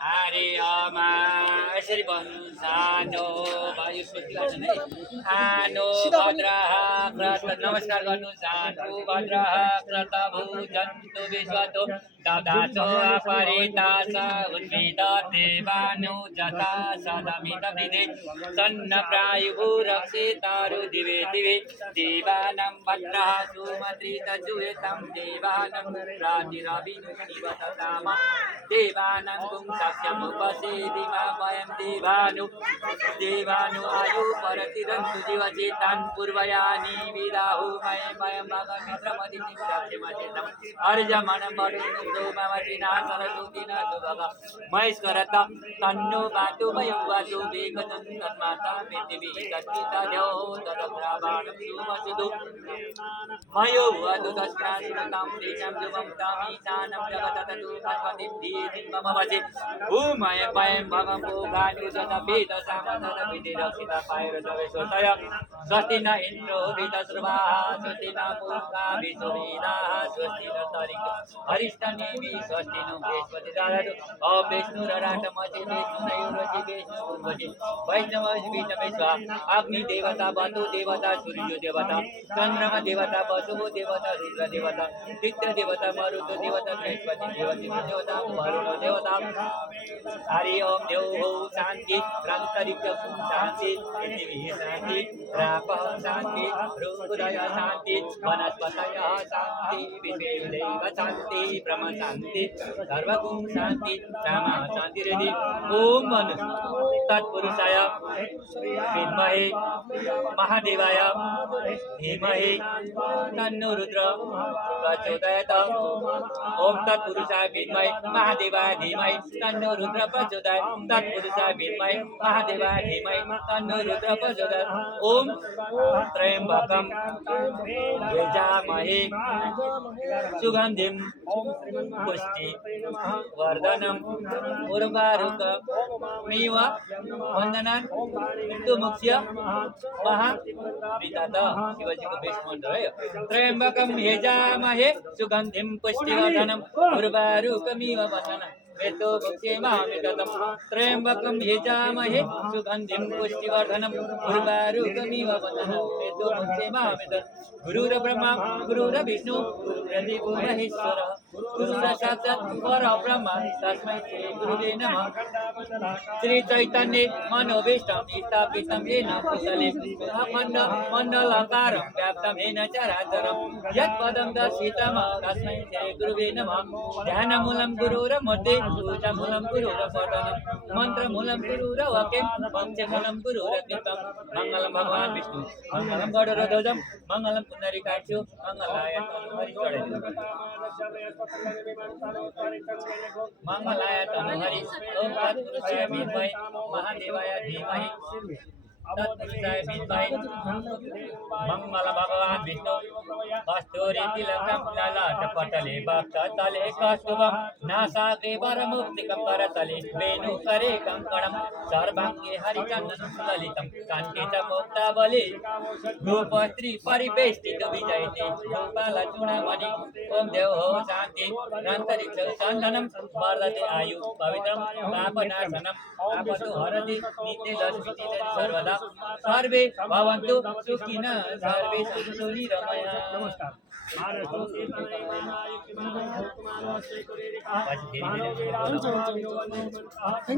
हरि ओम यसरी भन्नु सानो भयो सोचिरहेछन् है आनो भद्रः व्रत नमस्कार गर्नु सानो भद्रः व्रत भुजन्तु विश्वतो ददाचो अपरितास उद्भिद देवानु जता सदमित विदे सन्न प्रायुरक्षितारु दिवे दिवे देवानं भद्रः सुमत्रित जुयतं देवानं प्रातिरविनुनिवतताम देवानं पुंसाक्षमुपसेदिमा वयं देवानु आयु परतिरन्तु जीवचेतान् पूर्वयानि विदाहु वयं भगमित्रमदिचिन्ताक्षमचेतम् अर्जमनं वरुणो ममतिना सरस्वतीना सुभग महेश्वरत तन्नो वातु वयं वातु वेगनं तन्माता पृथिवी तत्पिता देवो तदप्रावाणं सुमसुदु मयो वदु दस्नाश्रुतां तेषां शुभं तामीशानं जगततु भगवतीं धीतिं मम वचे भूमय पयं भगं भोगानि सदवेद सामसदविधिरक्षिता पायरसवेश्वतय स्वस्ति न इन्द्रो वृतश्रवाः स्वस्ति न पूर्वा विश्ववेदाः स्वस्ति न तरिक हरिष्ठनेमि स्वस्ति नो बृहस्पति ददातु विष्णुरराटमचि विष्णुनयोरचि विष्णुभुजि वैष्णवविष्णवेश्वर अग्निदेवता वतु देवता सूर्यो देवता चन्द्रमा देवता वसुः देवता रुद्र देवता पितृ देवता मरुतो देवता बृहस्पति देवता वरुण देवता हरि ओम देवो शांति प्रान्तरिक शांति पृथ्वी शांति रापः शांति रुद्रय शांति वनस्पतयः शांति विश्वेदेव शांति ब्रह्म शांति सर्वगुण शांति क्षमा शांति रेडी ओम मनु तत्पुरुषाय विद्महे महादेवाय धीमहि तन्नो रुद्र प्रचोदयात् ओम तत्पुरुषाय विद्महे महादेवाय धीमहि तन्नो रुद्र प्रचोदयात् तत्पुरुषाय विद्महे महादेवाय धीमहि तन्नो रुद्र प्रचोदयात् ओम त्र्यंबकं यजामहे सुगंधिं पुष्टिवर्धनम् उर्वारुकमिव वन्दनान् मृत्युमुक्ष्य महावितत शिवजीको बेस मन्त्र है त्र्यंबकं यजामहे सुगंधिं पुष्टिवर्धनम् उर्वारुकमिव वन्दनान् मृत्युमुक्ष्ये महाविततम् त्र्यंबकं यजामहे सुगंधिं पुष्टिवर्धनम् उर्वारुकमिव वन्दनान् मृत्युमुक्ष्ये महाविततम् गुरुर्ब्रह्मा गुरुर्विष्णु गुरुर्देवो महेश्वर गुरुसाक्षात् परब्रह्म तस्मै श्री गुरुवे नमः श्री चैतन्य मनोभीष्टं स्थापितं येन भूतले अखण्ड मण्डलाकारं व्याप्तं येन चराचरं यत्पदं दर्शितं तस्मै श्री गुरुवे नमः ध्यानमूलं गुरुर्मध्ये पूजामूलं गुरुर्वदनं मन्त्रमूलं गुरुर्वाक्यं पंचमूलं गुरुरकृतं मङ्गलं भगवान् विष्णु मङ्गलं गरुडध्वजं मङ्गलं पुण्डरीकाक्षो मङ्गलाय तनुहरि मंगलाय तनुहरि ओम तत्पुरुषाय विद्महे महादेवाय धीमहि तत्पुरुषाय विद्महे मंगल भगवान् विष्णु कस्तूरी तिलकं ललाटपटले वक्षतले कौस्तुभं नासाग्रे वरमुक्तिकं करतले वेणुकरे कङ्कणं सर्वाङ्गे हरिचन्दनं ललितं कण्ठे च मुक्तावली रूपस्त्री परिवेष्टितो विजयते गोपालचूडामणि ओम देवो शान्ति अन्तरिक्ष चन्दनं वर्धते आयु पवित्रं पापनाशनम् आपतु हरति नित्यलक्ष्मी सर्वदा सर्वे भवन्तु सुखिनः सर्वे सन्तु निरामयाः नमस्कार